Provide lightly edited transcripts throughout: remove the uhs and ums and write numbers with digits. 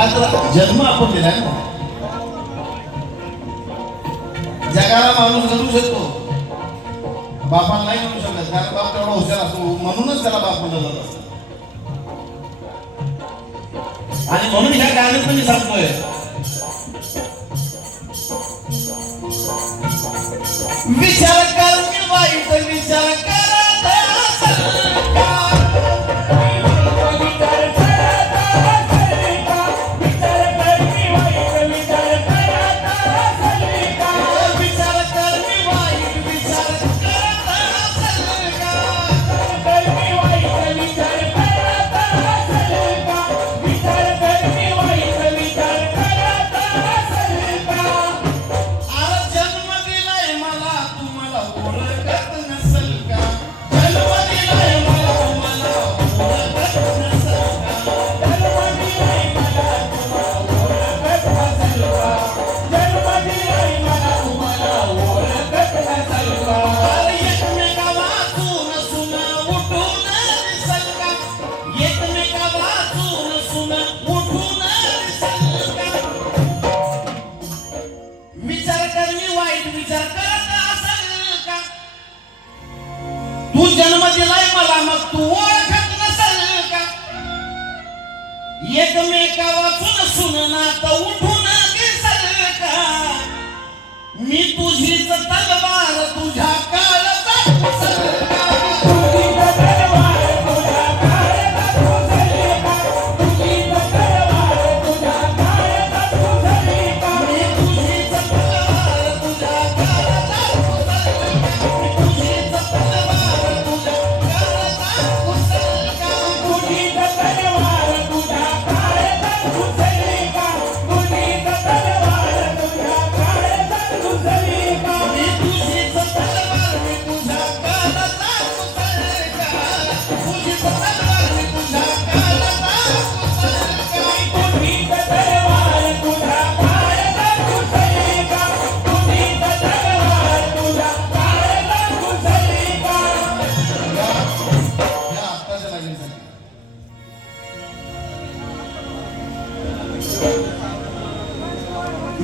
हा तर जन्म आपण दिलाय ना. जगाला माणूस घडू शकतो, बापाला नाही म्हणू शकत, कारण बाप तेवढा हुशार असतो, म्हणूनच त्याला बाप म्हणलं जात असतं. आणि म्हणून ह्या गाण्यात पण सांगतोय, विचार कर मी वाईट विचार करत असेल का? तू जन्म दिलाय मला, मग तू ओळखत नसेल का? एकमेका वाचून सुननात उठून दिसल का? मी तुझीच तलवार तुझ्या काळजात घुसल का?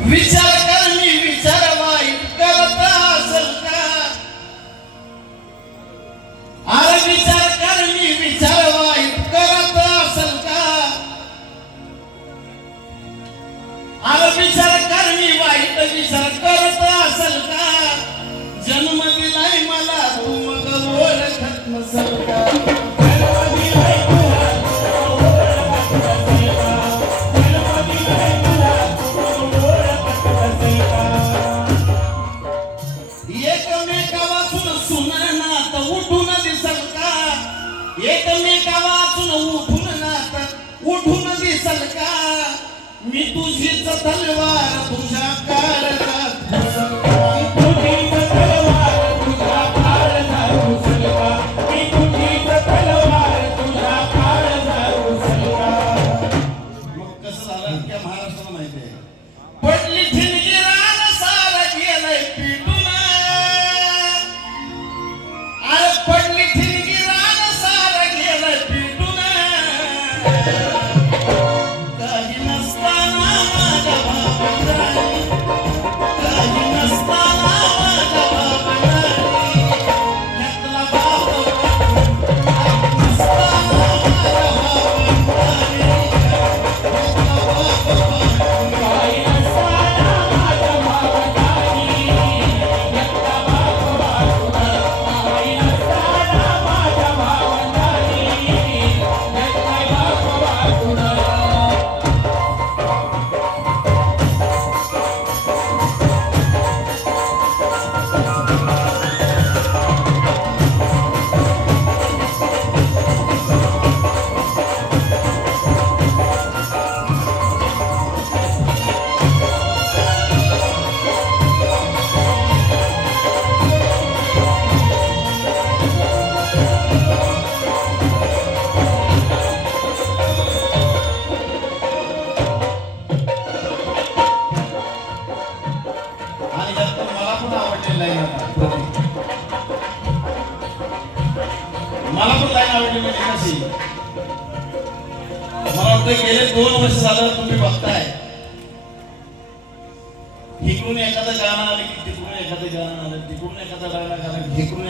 विचार कर मी विचार वाईट करत असेल का? अरे विचार कर मी विचार वाईट करत असेल का? अरे विचार कर मी वाईट विचार करत असेल का? जन्म दिलाय मला तू मग ओळखत नसेल का? एकमेका वाचून उठून नात उठून दिसल का? मी तुझीच तलवार तुझ्या काळजात घुसल का? तुझीच तलवार तुझ्या काळजात घुसल का? मी तुझीच तलवार तुझ्या काळजात घुसल का? मग कसं झालं त्या महाराष्ट्राला माहिती आहे, पडली ठिणगी रान सारा गेलंय पिटून. अरे पडली ठिणगी रान सारा गेलंय पिटून. काही नसताना माझ्या भावाला फक्त गेले 2 वर्ष झालं तुम्ही बघताय, इकडून एखादं गाणं आलं की तिकडून एखादं गाणं आलं, तिकडून एखादं गाणं आलं, इकडून